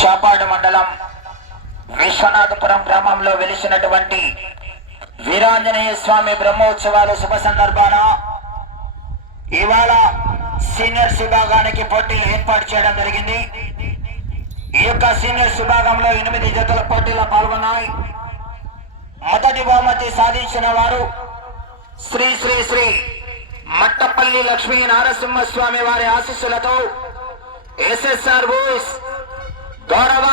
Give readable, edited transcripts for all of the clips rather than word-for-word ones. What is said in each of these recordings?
చాపాడు మండలం విశ్వనాథపురం గ్రామంలో వెలిసినటువంటి వీరాంజనేయ స్వామి బ్రహ్మోత్సవాలు శుభ సందర్భాన ఇవాళ సీనియర్స్ విభాగానికి పోటీలు ఏర్పాటు చేయడం జరిగింది. ఈ యొక్క సీనియర్స్ విభాగంలో 8 జతల పోటీలో పాల్గొన్నాయి. మొదటి బహుమతి సాధించిన వారు శ్రీ శ్రీ శ్రీ మట్టపల్లి లక్ష్మీ నారసింహస్వామి వారి ఆశీస్సులతో ఎస్ఎస్ఆర్ బోస్ గౌరవ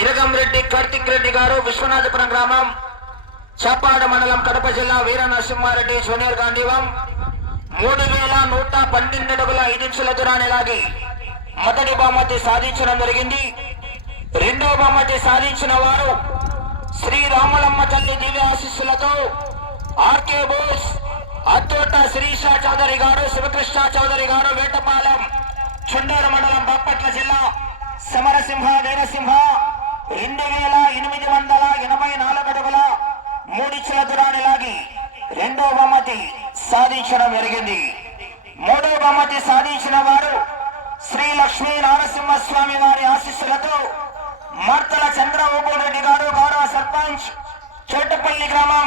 ఇరగంరెడ్డి కార్తిక్ రెడ్డి గారు, విశ్వనాథపురం గ్రామం, చాపాడు మండలం, కడప జిల్లా, వీర నరసింహారెడ్డి జూనియర్ గాంధీవం 3112 అడుగుల 5 ఇంచుల దూరాన్ని లాగి మొదటి బహుమతి సాధించడం జరిగింది. రెండవ బహుమతి సాధించిన వారు శ్రీ రాములమ్మ తల్లి దివ్య ఆశీస్సులతో ఆర్కే బోస్, అత్తోట శిరీష చౌదరి గారు, శివకృష్ణ చౌదరి గారు, వేటపాలెం, చుండూరు మండలం, బాపట్ల జిల్లా, సమరసింహ వీరసింహ 2884 అడుగుల 3 ఇంచుల దూరాన్ని లాగి రెండవ బహుమతి సాధించడం జరిగింది. మూడవ బహుమతి సాధించిన వారు శ్రీ లక్ష్మీ నారసింహస్వామి వారి ఆశీస్సులతో మార్తల చంద్రబాబు రెడ్డి గారు, గౌరవ సర్పంచ్, చోటపల్లి గ్రామం,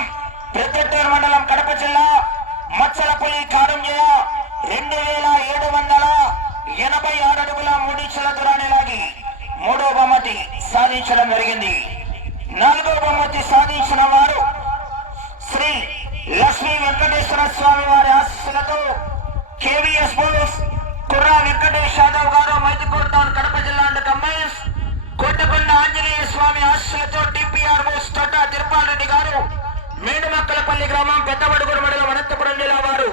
ప్రొద్దుటూరు మండలం, కడప జిల్లా, మచ్చలపల్లి కారంజయ 2786 అడుగుల 3 ఇంచుల దూరాన్ని లాగి మూడవ బహుమతి సాధించడం జరిగింది. నాలుగవ బహుమతి సాధించిన వారు శ్రీ లక్ష్మీ వెంకటేశ్వర స్వామి వారి ఆశీస్సులతో కేవీఎస్ బోస్, కుర్రా వెంకటేష్ యాదవ్ గారు, మైదుకూరు టౌన్, కడప జిల్లా అండ్ కంబైన్స్, కోటకొండ ఆంజనేయ స్వామి ఆశీస్సులతో టిపిఆర్ బోస్, తోట తిరుపాల్ రెడ్డి గారు, మేడుమక్కలపల్లి గ్రామం, పెద్దవడుగురు మండలం, అనంతపురం జిల్లా వారు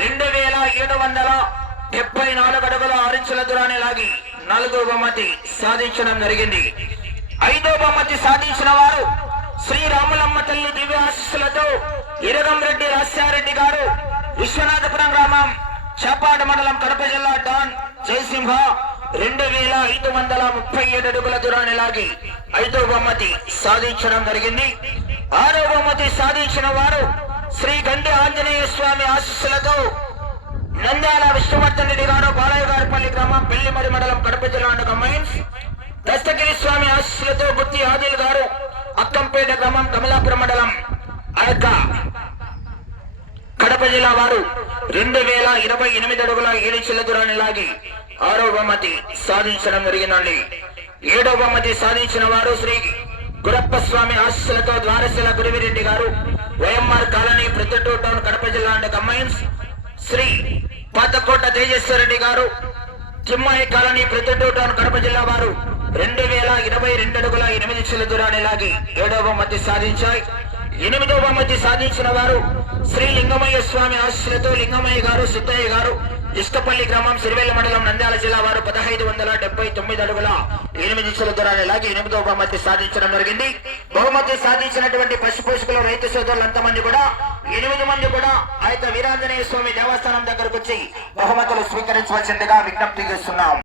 2774 అడుగుల 6 ఇంచుల దూరాన్ని లాగి 4వ బహుమతి సాధించడం జరిగింది. 5వ బహుమతి సాధించిన వారు శ్రీ రాములమ్మ తల్లి దివ్య ఆశీస్సులతో ఇరగంరెడ్డి రాజారెడ్డి గారు, విశ్వనాథపురం గ్రామం, చాపాడు మండలం, కడప జిల్లా, డాన్ జయసింహ 2537 అడుగుల దూరాన్ని లాగి 5వ బహుమతి సాధించడం జరిగింది. 6వ బహుమతి సాధించిన వారు శ్రీ గండి ఆంజనేయ స్వామి ఆశీస్సులతో నంద్యాల విష్ణువర్ధన్ రెడ్డి గారు, బాలయ్యగారిపల్లి గ్రామం, పెళ్లిమరి మండలం, కడప జిల్లా అండ్ కంబైన్స్, దస్తగిరి స్వామి ఆశీస్సులతో బుత్తి ఆదిల్ గారు, అక్కంపేట గ్రామం, కమలాపురం మండలం, కడప జిల్లా వారు 2028 అడుగుల 7 ఇంచుల దూరాన్ని లాగి 6వ బహుమతి సాధించడం జరిగిందండి. 7వ బహుమతి సాధించిన వారు శ్రీ గురప్ప స్వామి ఆశీస్సులతో ద్వారశిల గురివిరెడ్డి గారు, YMR colony, Proddatur town, Kadapa జిల్లా అండ్ కంబైన్స్, శ్రీ పాతకోట తేజస్వరెడ్డి గారు, తిమ్మాయి కాలనీ, ప్రొద్దుటూరు టౌన్, కడప జిల్లా వారు 2022 అడుగుల 8 ఇంచుల దూరాన్ని లాగి 7వ బహుమతి సాధించాయి. 8వ బహుమతి సాధించిన వారు శ్రీ లింగమయ్య స్వామి ఆశీస్సులతో లింగమయ్య గారు, సిద్ధయ్య గారు, ఇష్టపల్లి గ్రామం, సిరివెల్ల మండలం, నంద్యాల జిల్లా వారు 1579 అడుగుల 8 ఇంచుల దూరాన్ని లాగి 8వ బహుమతి సాధించడం జరిగింది. బహుమతి సాధించినటువంటి పశు పోషకులు, రైతు సోదరులు అంతమంది కూడా 8 మంది కూడా ఆ యొక్క వీరాంజనేయ స్వామి దేవస్థానం దగ్గరకు వచ్చి బహుమతులు స్వీకరించవలసిందిగా విజ్ఞప్తి చేస్తున్నాం.